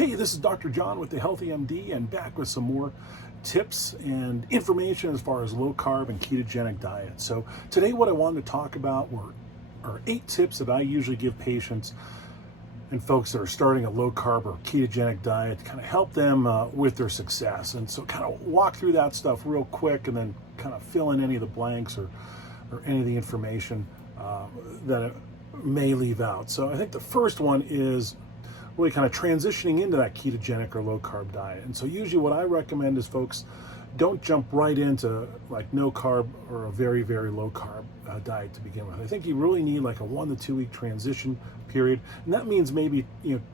Hey, this is Dr. John with the Healthy MD, and back with some more tips and information as far as low carb and ketogenic diet. So today what I wanted to talk about are 8 tips that I usually give patients and folks that are starting a low carb or ketogenic diet to kind of help them with their success. And so kind of walk through that stuff real quick and then kind of fill in any of the blanks or any of the information that it may leave out. So I think the first one is really kind of transitioning into that ketogenic or low carb diet. And so usually what I recommend is folks don't jump right into like no carb or a very, very low carb diet to begin with. I think you really need like a 1 to 2 week transition period. And that means maybe,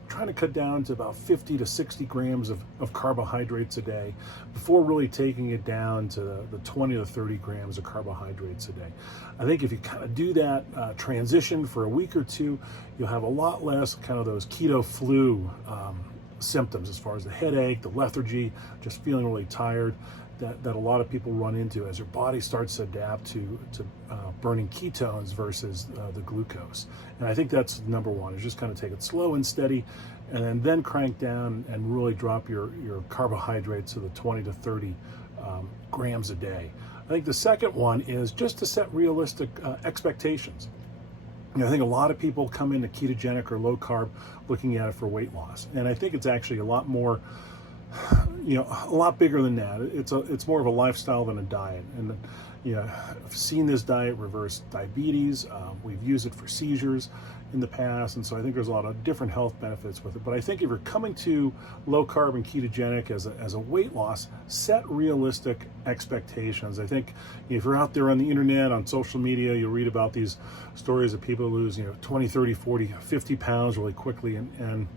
trying to cut down to about 50 to 60 grams of carbohydrates a day before really taking it down to the 20 to 30 grams of carbohydrates a day. I think if you kind of do that transition for a week or two, you'll have a lot less kind of those keto flu symptoms as far as the headache, the lethargy, just feeling really tired that a lot of people run into as your body starts to adapt to burning ketones versus the glucose. And I think that's number one, is just kind of take it slow and steady and then crank down and really drop your carbohydrates to the 20 to 30 grams a day. I think the second one is just to set realistic expectations. I think a lot of people come into ketogenic or low carb looking at it for weight loss. And I think it's actually a lot more, a lot bigger than that. It's more of a lifestyle than a diet. And, I've seen this diet reverse diabetes. We've used it for seizures in the past. And so I think there's a lot of different health benefits with it. But I think if you're coming to low carb and ketogenic as a weight loss, set realistic expectations. I think if you're out there on the internet, on social media, you'll read about these stories of people who lose, 20, 30, 40, 50 pounds really quickly. And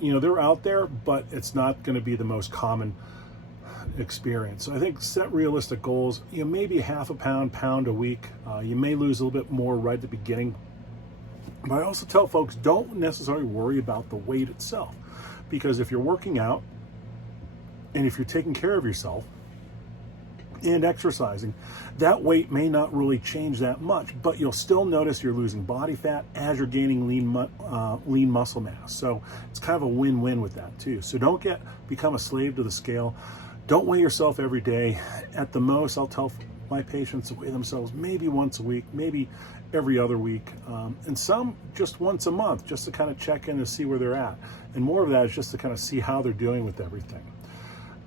they're out there, but it's not going to be the most common experience. So I think set realistic goals. Maybe half a pound a week. You may lose a little bit more right at the beginning. But I also tell folks, don't necessarily worry about the weight itself, because if you're working out and if you're taking care of yourself and exercising, that weight may not really change that much, but you'll still notice you're losing body fat as you're gaining lean muscle mass. So it's kind of a win-win with that too. So don't become a slave to the scale. Don't weigh yourself every day. At the most, I'll tell my patients to weigh themselves maybe once a week, maybe every other week, and some just once a month, just to kind of check in to see where they're at. And more of that is just to kind of see how they're doing with everything.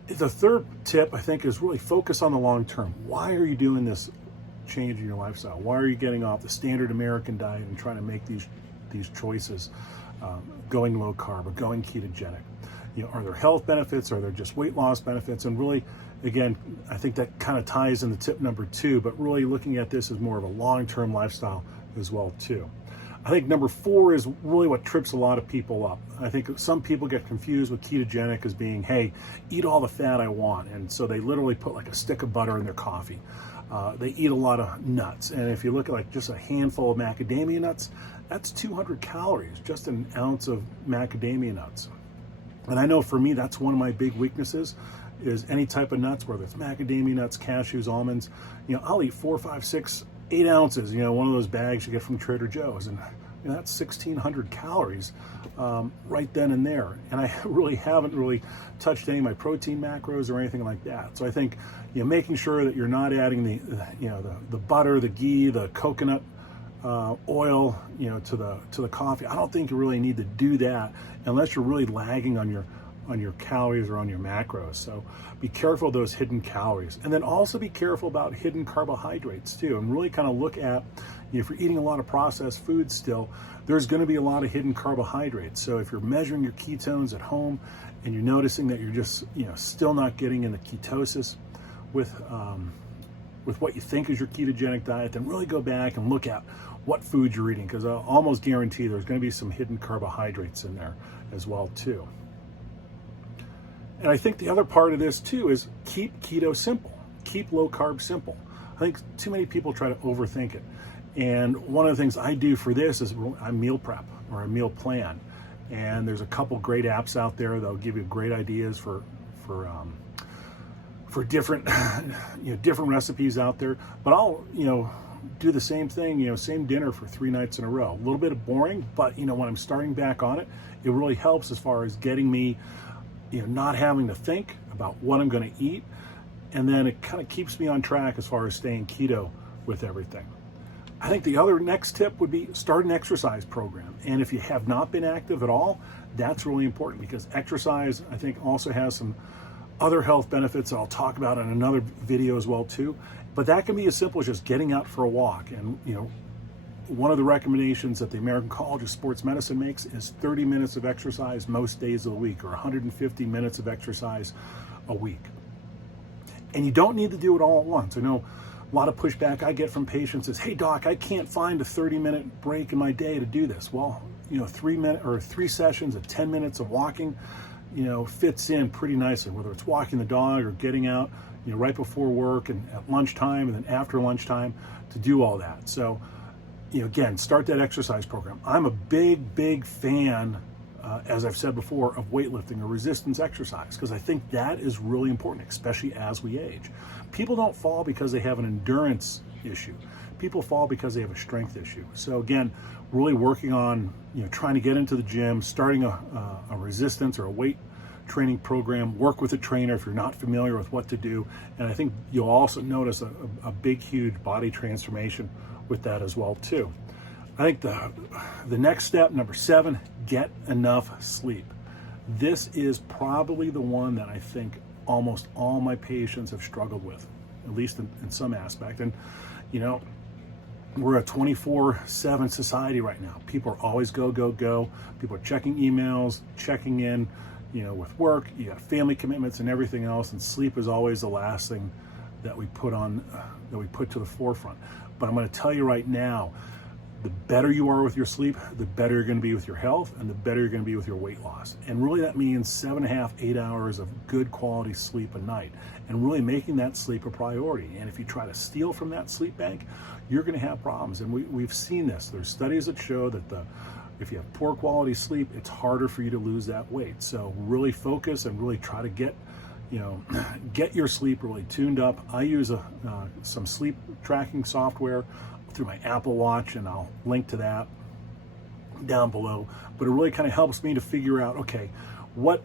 The third tip, I think, is really focus on the long term. Why are you doing this change in your lifestyle? Why are you getting off the standard American diet and trying to make these choices, going low carb or going ketogenic? Are there health benefits? Are there just weight loss benefits? And really, again, I think that kind of ties into tip number 2, but really looking at this as more of a long-term lifestyle as well too. I think number 4 is really what trips a lot of people up. I think some people get confused with ketogenic as being, hey, eat all the fat I want. And so they literally put like a stick of butter in their coffee. They eat a lot of nuts. And if you look at like just a handful of macadamia nuts, that's 200 calories, just an ounce of macadamia nuts. And I know for me, that's one of my big weaknesses is any type of nuts, whether it's macadamia nuts, cashews, almonds. I'll eat 4, 5, 6, 8 ounces, one of those bags you get from Trader Joe's. And that's 1,600 calories right then and there. And I really haven't touched any of my protein macros or anything like that. So I think making sure that you're not adding the butter, the ghee, the coconut oil, to the coffee. I don't think you really need to do that unless you're really lagging on your calories or on your macros. So be careful of those hidden calories. And then also be careful about hidden carbohydrates too. And really kind of look at, if you're eating a lot of processed foods still, there's going to be a lot of hidden carbohydrates. So if you're measuring your ketones at home and you're noticing that you're just, still not getting into ketosis with what you think is your ketogenic diet, then really go back and look at what foods you're eating, because I'll almost guarantee there's going to be some hidden carbohydrates in there as well too. And I think the other part of this too is keep keto simple, keep low carb simple. I think too many people try to overthink it. And one of the things I do for this is I meal prep or a meal plan. And there's a couple great apps out there that'll give you great ideas for different different recipes out there. But I'll do the same thing, same dinner for 3 nights in a row. A little bit boring, but when I'm starting back on it, it really helps as far as getting me, not having to think about what I'm going to eat. And then it kind of keeps me on track as far as staying keto with everything. I think the other next tip would be start an exercise program. And if you have not been active at all, that's really important, because exercise, I think, also has some other health benefits that I'll talk about in another video as well too. But that can be as simple as just getting out for a walk. And one of the recommendations that the American College of Sports Medicine makes is 30 minutes of exercise most days of the week, or 150 minutes of exercise a week. And you don't need to do it all at once. I know a lot of pushback I get from patients is, hey doc, I can't find a 30-minute break in my day to do this. Well, 3 sessions of 10 minutes of walking, fits in pretty nicely, whether it's walking the dog or getting out, right before work and at lunchtime and then after lunchtime to do all that. So, again, start that exercise program. I'm a big fan, as I've said before, of weightlifting or resistance exercise, because I think that is really important, especially as we age. People don't fall because they have an endurance issue. People fall because they have a strength issue. So again, really working on trying to get into the gym, starting a resistance or a weight training program, work with a trainer if you're not familiar with what to do. And I think you'll also notice a big, huge body transformation with that as well too. I think the next step, number 7, get enough sleep. This is probably the one that I think almost all my patients have struggled with, at least in some aspect. And we're a 24/7 society right now. People are always go. People are checking emails, checking in, with work. You got family commitments and everything else, and sleep is always the last thing that we put to the forefront. But I'm going to tell you right now, the better you are with your sleep, the better you're going to be with your health, and the better you're going to be with your weight loss. And really that means 7.5, 8 hours of good quality sleep a night, and really making that sleep a priority. And if you try to steal from that sleep bank, you're going to have problems. And we've seen this. There's studies that show that if you have poor quality sleep, it's harder for you to lose that weight. So really focus and really try to get your sleep really tuned up. I use some sleep tracking software through my Apple Watch, and I'll link to that down below. But it really kind of helps me to figure out, okay, what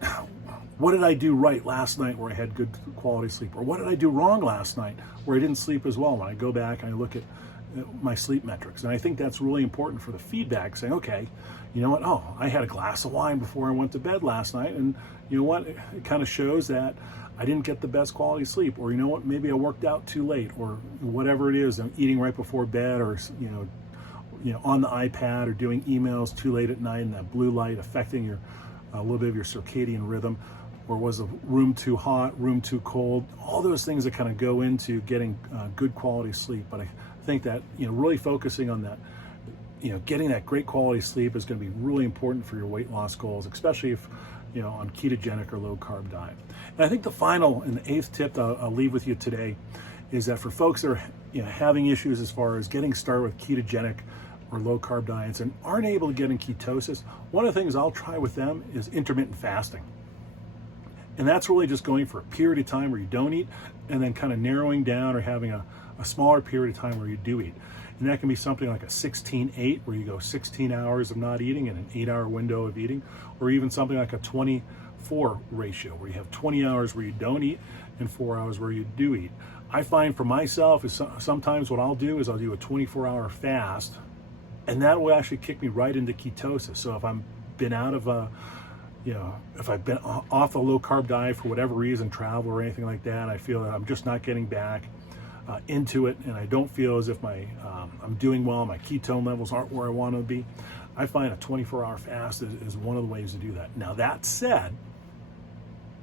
did I do right last night where I had good quality sleep? Or what did I do wrong last night where I didn't sleep as well? When I go back and I look at my sleep metrics. And I think that's really important for the feedback, saying, okay, you know what? Oh, I had a glass of wine before I went to bed last night, and you know what? It kind of shows that I didn't get the best quality sleep. Or you know what? Maybe I worked out too late, or whatever it is. I'm eating right before bed, or on the iPad, or doing emails too late at night, and that blue light affecting a little bit of your circadian rhythm. Or was the room too hot, room too cold? All those things that kind of go into getting good quality sleep. But I think that really focusing on that, getting that great quality sleep is going to be really important for your weight loss goals, especially if on ketogenic or low carb diet. And I think the final and the 8th tip that I'll leave with you today is that for folks that are having issues as far as getting started with ketogenic or low carb diets and aren't able to get in ketosis, one of the things I'll try with them is intermittent fasting. And that's really just going for a period of time where you don't eat, and then kind of narrowing down or having a smaller period of time where you do eat. And that can be something like a 16-8, where you go 16 hours of not eating and an 8-hour window of eating, or even something like a 24 ratio, where you have 20 hours where you don't eat and 4 hours where you do eat. I find for myself is sometimes what I'll do is I'll do a 24-hour fast, and that will actually kick me right into ketosis. So if I've been out of if I've been off a low carb diet for whatever reason, travel or anything like that, I feel that I'm just not getting back into it, and I don't feel as if I'm doing well, my ketone levels aren't where I want to be, I find a 24-hour fast is one of the ways to do that. Now that said,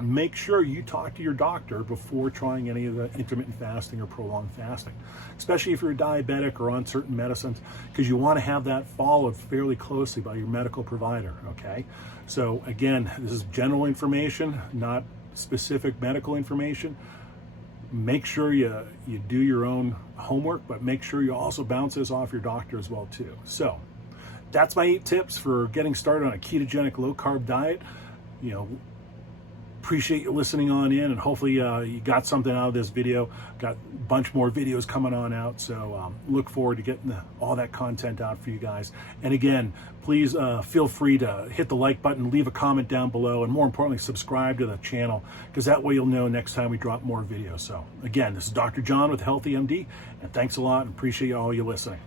make sure you talk to your doctor before trying any of the intermittent fasting or prolonged fasting, especially if you're diabetic or on certain medicines, because you want to have that followed fairly closely by your medical provider, okay? So again, this is general information, not specific medical information. Make sure you do your own homework, but make sure you also bounce this off your doctor as well too. So that's my 8 tips for getting started on a ketogenic low carb diet. appreciate you listening on in, and hopefully you got something out of this video. Got a bunch more videos coming on out, so look forward to getting all that content out for you guys. And again, please feel free to hit the like button, leave a comment down below, and more importantly, subscribe to the channel, because that way you'll know next time we drop more videos. So again, this is Dr. John with Healthy MD, and thanks a lot, and appreciate all you listening.